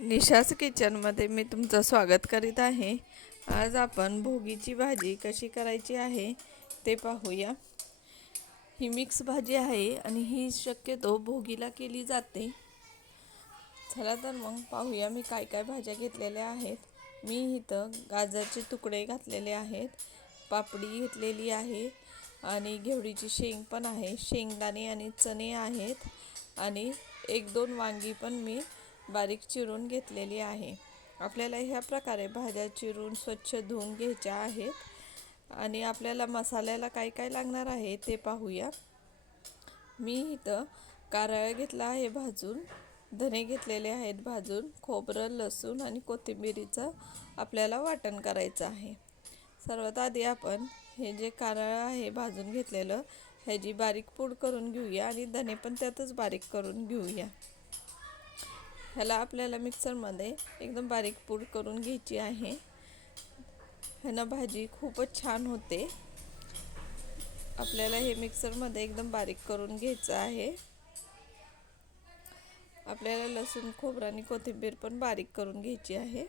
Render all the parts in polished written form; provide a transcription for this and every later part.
निशाच किचनमध्ये मी तुमचं स्वागत करीत आहे। आज आपण भोगीची भाजी कशी करायची आहे ते पाहूया। ही मिक्स भाजी आहे आणि ही शक्यतो भोगीला केली जाते। चला तर मग पाहूया मी काय काय भाज्या घेतलेल्या आहेत। मी इथं गाजरचे तुकडे घातलेले आहेत, पापडी घेतलेली आहे आणि घेवडीची शेंग पण आहे, शेंगदाणे आणि चणे आहेत आणि एक दोन वांगी पण मी बारीक चिरून घेतलेली आहे। आपल्याला ह्या प्रकारे भाज्या चिरून स्वच्छ धुवून घ्यायच्या आहेत आणि आपल्याला मसाल्याला काय काय लागणार आहे ते पाहूया। मी इथं कारळा घेतला आहे भाजून, धने घेतलेले आहेत भाजून, खोबरं, लसूण आणि कोथिंबीरीचं आपल्याला वाटण करायचं आहे। सर्वात आधी आपण हे जे कारळा आहे भाजून घेतलेलं ह्याची बारीक पूड करून घेऊया आणि धने पण त्यातच बारीक करून घेऊया। ह्याला आपल्याला मिक्सरमध्ये एकदम बारीक पूड करून घ्यायची आहे। ह्यानं भाजी खूपच छान होते। आपल्याला हे मिक्सरमध्ये एकदम बारीक करून घ्यायचं आहे। आपल्याला लसूण, खोबरं आणि कोथिंबीर पण बारीक करून घ्यायची आहे।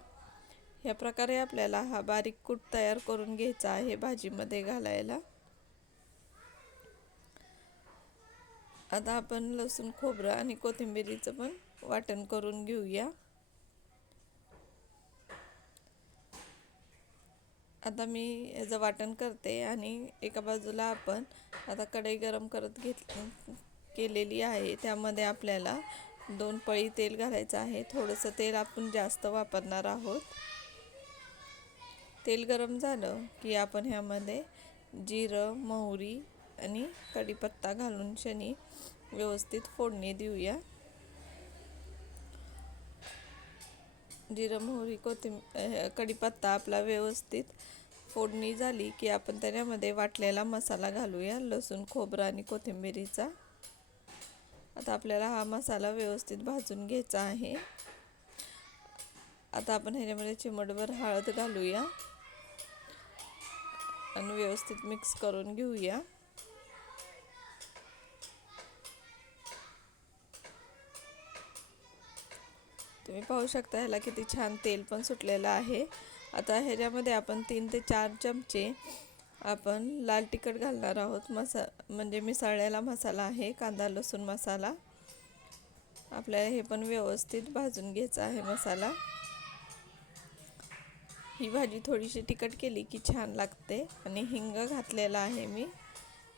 ह्या प्रकारे आपल्याला हा बारीक कूट तयार करून घ्यायचा आहे भाजीमध्ये घालायला। आता आपण लसूण, खोबरं आणि कोथिंबीरीचं पण वाटण करून घेऊया। आता मी याचं वाटण करते आणि एका बाजूला आपण आता कढई गरम करत केलेली आहे। त्यामध्ये आपल्याला 2 पळी तेल घालायचं आहे। थोडंसं तेल आपण जास्त वापरणार आहोत। तेल गरम झालं की आपण ह्यामध्ये जिरं, मोहरी आणि कढीपत्ता घालून शनी व्यवस्थित फोडणी देऊया। जिरं, मोहरी, कढीपत्ता आपला व्यवस्थित फोडणी झाली की आपण त्याच्यामध्ये वाटलेला मसाला घालूया, लसूण, खोबरं आणि कोथिंबीरीचा। आता आपल्याला हा मसाला व्यवस्थित भाजून घ्यायचा आहे। आता आपण ह्याच्यामध्ये चिमटभर हळद घालूया आणि व्यवस्थित मिक्स करून घेऊया। तुम्ही पाहू शकता ह्याला किती छान तेल पण सुटलेलं आहे। आता ह्याच्यामध्ये आपण 3 ते 4 चमचे आपण लाल तिखट घालणार आहोत। म्हणजे मिसळलेला मसाला आहे, कांदा लसूण मसाला। आपल्याला हे पण व्यवस्थित भाजून घ्यायचा आहे मसाला। ही भाजी थोडीशी तिखट केली की छान लागते आणि हिंग घातलेला आहे मी,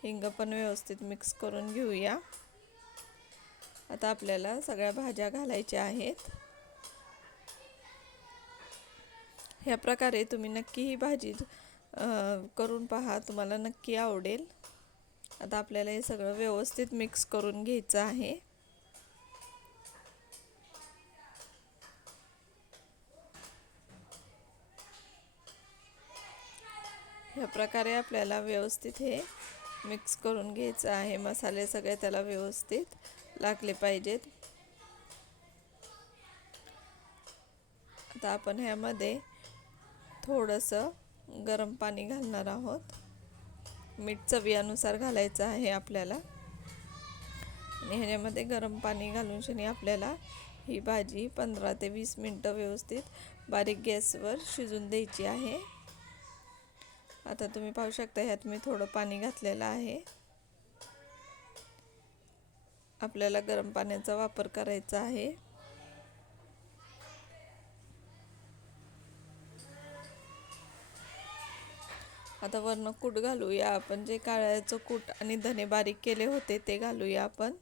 हिंग पण व्यवस्थित मिक्स करून घेऊया। आता आपल्याला सगळ्या भाज्या घालायच्या आहेत। ह्या प्रकारे तुम्ही नक्की ही भाजी करून पहा, तुम्हाला नक्की आवडेल। आता आपल्याला हे सगळं व्यवस्थित मिक्स करून घ्यायचं आहे। ह्या प्रकारे आपल्याला व्यवस्थित हे मिक्स करून घ्यायचं आहे। मसाले सगळे त्याला व्यवस्थित लागले पाहिजेत। आता आपण ह्यामध्ये थोडंसं गरम पाणी घालणार आहोत। मीठ चवीनुसार घालायचं आहे आपल्याला आणि ह्याच्यामध्ये गरम पाणी घालून शनी आपल्याला ही भाजी 15 ते 20 मिनिटं व्यवस्थित बारीक गॅसवर शिजून द्यायची आहे। आता तुम्ही पाहू शकता ह्यात मी थोडं पाणी घातलेलं आहे। आपल्याला गरम पाण्याचा वापर करायचा आहे। आता वरनं कूट घालूया आपण, जे कारळ्याचं कूट आणि धने बारीक केले होते ते घालूया आपण।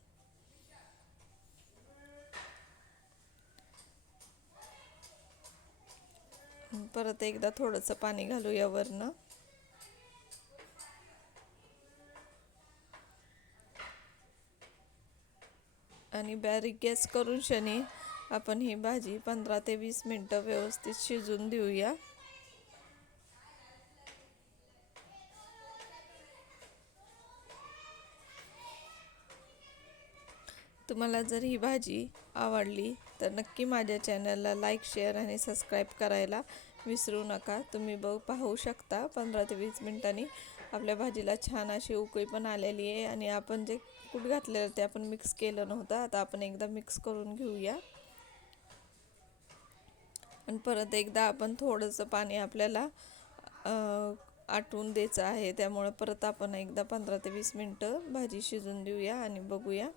परत एकदा थोडंसं पाणी घालूया वरनं आणि बारीक गॅस करून शनी आपण ही भाजी 15 ते 20 मिनिटं व्यवस्थित शिजून देऊया। तुम्हाला जर ही भाजी आवडली तर नक्की माझ्या चॅनलला लाईक, शेअर आणि सबस्क्राईब करायला विसरू नका। तुम्ही पाहू शकता 15 ते 20 मिनिटांनी आपल्या भाजीला छान अशी उकळी पण आलेली आहे आणि आपण जे कूट घातलेलं ते आपण मिक्स केलं नव्हतं। आता आपण एकदा मिक्स करून घेऊया। आणि परत एकदा आपण थोडंसं पाणी आपल्याला आटवून द्यायचं आहे, त्यामुळे परत आपण एकदा 15 ते 20 मिनटं भाजी शिजून देऊया आणि बघूया.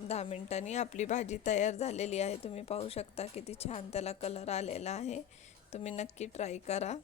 10 मिनिटांनी आपली भाजी तयार झालेली आहे. तुम्ही पाहू शकता किती छान त्याला कलर आलेला आहे. तुम्ही नक्की ट्राय करा.